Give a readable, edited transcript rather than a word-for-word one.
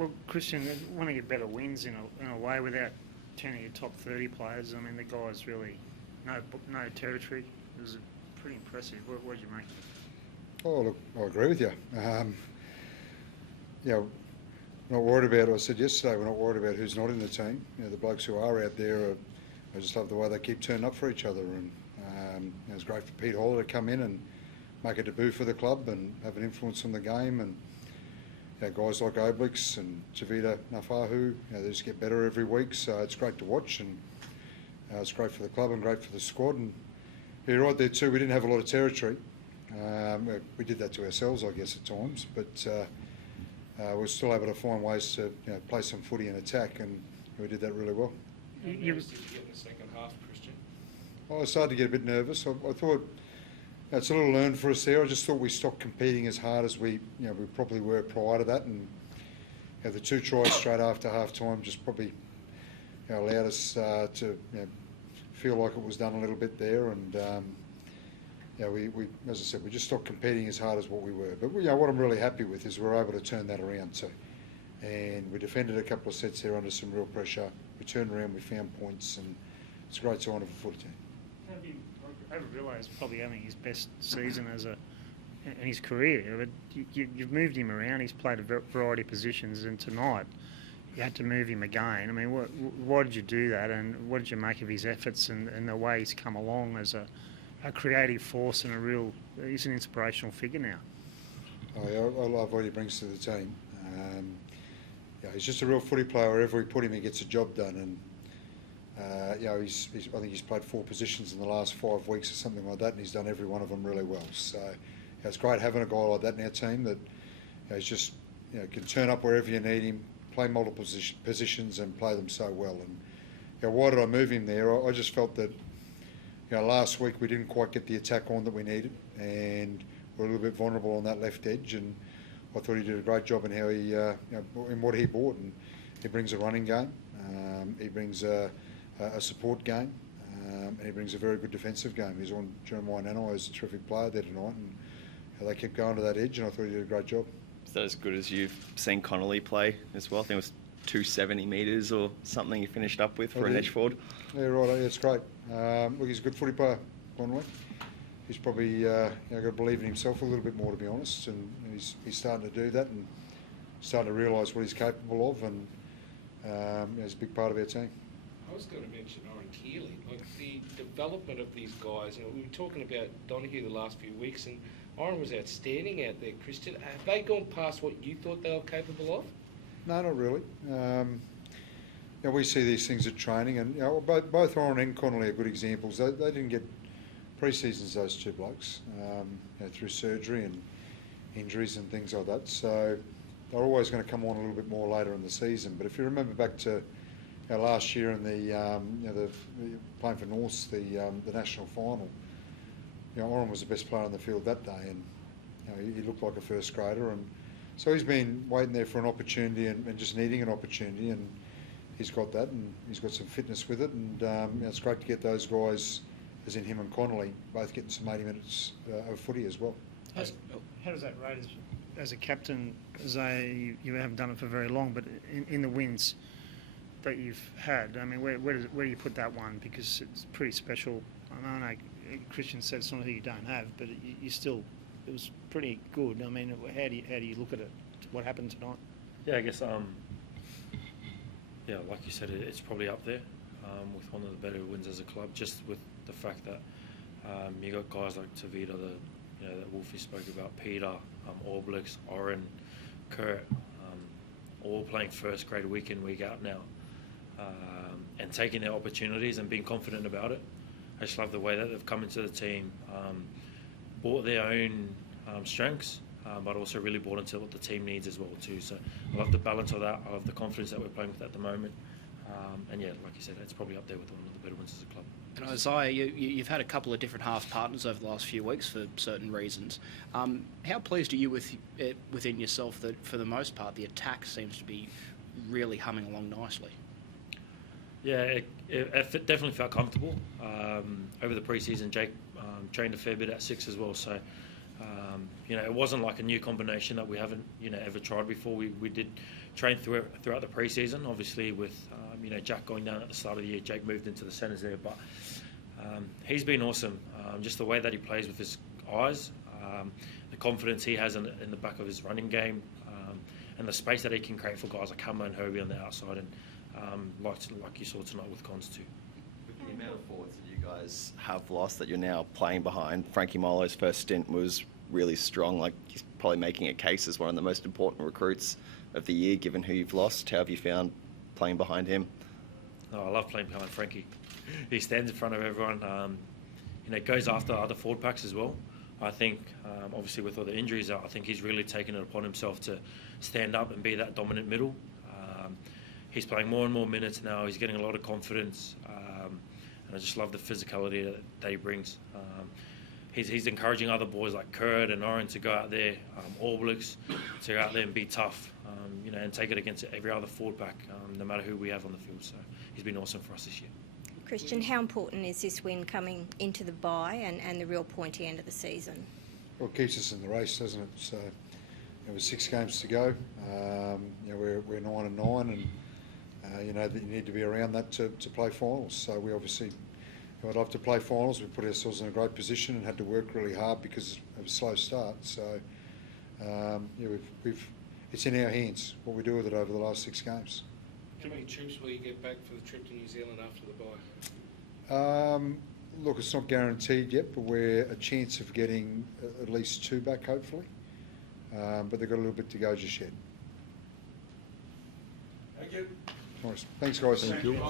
Well, Kristian, they want to get better wins in a way without turning your top 30 players. I mean, the guys really no territory. It was pretty impressive. What did you make of it? Oh, look, I agree with you. Not worried about, I said yesterday, we're not worried about who's not in the team. The blokes who are out there, I just love the way they keep turning up for each other. And it was great for Pete Holler to come in and make a debut for the club and have an influence on the game. And guys like Oblix and Javita Nafahu, they just get better every week. So it's great to watch, and it's great for the club and great for the squad. And you're right there too, we didn't have a lot of territory. We did that to ourselves, I guess, at times, but we're still able to find ways to play some footy and attack, and we did that really well. How nervous did you get in the second half, Kristian? I started to get a bit nervous. I thought it's a little learned for us there. I just thought we stopped competing as hard as we probably were prior to that, and the 2 tries straight after half time just probably allowed us to feel like it was done a little bit there, and we as I said, we just stopped competing as hard as what we were. But what I'm really happy with is we're able to turn that around too. And we defended a couple of sets there under some real pressure. We turned around, we found points, and it's a great sign of a footy team. Avila is probably having his best season in his career. But you've moved him around. He's played a variety of positions, and tonight you had to move him again. I mean, why did you do that, and what did you make of his efforts and the way he's come along as a creative force and he's an inspirational figure now? I love what he brings to the team. He's just a real footy player. Wherever we put him, he gets a job done. And I think he's played 4 positions in the last 5 weeks or something like that, and he's done every one of them really well. So it's great having a guy like that in our team that he's just can turn up wherever you need him, play multiple positions, and play them so well. And why did I move him there? I just felt that last week we didn't quite get the attack on that we needed, and we're a little bit vulnerable on that left edge. And I thought he did a great job in how he in what he brought, and he brings a running game, he brings a support game, and he brings a very good defensive game. He's on Jeremiah Nanai as a terrific player there tonight, and they kept going to that edge, and I thought he did a great job. Is that as good as you've seen Connolly play as well? I think it was 270 metres or something he finished up with for an edge forward. Yeah, right. Yeah, it's great. Look, he's a good footy player, Connolly. He's probably got to believe in himself a little bit more, to be honest, and he's starting to do that and starting to realise what he's capable of, and he's a big part of our team. I was going to mention Oren Keeley, like the development of these guys. We were talking about Donahue the last few weeks, and Oren was outstanding out there. Kristian, have they gone past what you thought they were capable of? No, not really. We see these things at training, and both Oren and Connolly are good examples. They didn't get pre-seasons, those 2 blokes, through surgery and injuries and things like that. So they're always going to come on a little bit more later in the season. But if you remember back to last year in the playing for Norths, the national final, Oren was the best player on the field that day, and he looked like a first grader. And so he's been waiting there for an opportunity and just needing an opportunity, and he's got that, and he's got some fitness with it. And it's great to get those guys, as in him and Connolly, both getting some 80 minutes of footy as well. How does that rate as a captain? You haven't done it for very long, but in the wins that you've had, I mean, where do you put that one? Because it's pretty special. I know Kristian said it's not who you don't have, but it was pretty good. I mean, how do you look at it? What happened tonight? Yeah, I guess like you said, it's probably up there with one of the better wins as a club. Just with the fact that you got guys like Tavita, that Wolfie spoke about, Peter, Orblex, Oren, Kurt, all playing first grade week in, week out now, and taking their opportunities and being confident about it. I just love the way that they've come into the team, brought their own strengths, but also really bought into what the team needs as well too. So I love the balance of that. I love the confidence that we're playing with at the moment. And like you said, it's probably up there with one of the better ones as a club. And Isaiah, you've had a couple of different half partners over the last few weeks for certain reasons. How pleased are you within yourself that, for the most part, the attack seems to be really humming along nicely? Yeah, it definitely felt comfortable. Over the pre-season, Jake trained a fair bit at 6 as well, so It wasn't like a new combination that we haven't ever tried before. We did train throughout the pre-season, obviously with Jack going down at the start of the year. Jake moved into the centres there, but he's been awesome. Just the way that he plays with his eyes, the confidence he has in the back of his running game, and the space that he can create for guys like Hammer and Herbie on the outside, and like you saw tonight with Cons too. With the amount of forwards that you guys have lost that you're now playing behind, Frankie Molo's first stint was really strong. Like, he's probably making a case as one of the most important recruits of the year, given who you've lost. How have you found playing behind him? Oh, I love playing behind Frankie. He stands in front of everyone. Goes after other forward packs as well. I think, obviously with all the injuries, I think he's really taken it upon himself to stand up and be that dominant middle. He's playing more and more minutes now. He's getting a lot of confidence, and I just love the physicality that he brings. He's encouraging other boys like Kurt and Oren to go out there, All Blacks, to go out there and be tough, and take it against every other forward pack, no matter who we have on the field. So he's been awesome for us this year. Kristian, how important is this win coming into the bye and the real pointy end of the season? Well, it keeps us in the race, doesn't it? So, with 6 games to go, we're 9-9, and that you need to be around that to play finals. So we obviously, I'd love to play finals. We put ourselves in a great position and had to work really hard because of a slow start. So, it's in our hands what we do with it over the last 6 games. How many troops will you get back for the trip to New Zealand after the bye? Look, it's not guaranteed yet, but we're a chance of getting at least 2 back, hopefully. But they've got a little bit to go just yet. Thank you. Nice. Thanks, guys. Thank you.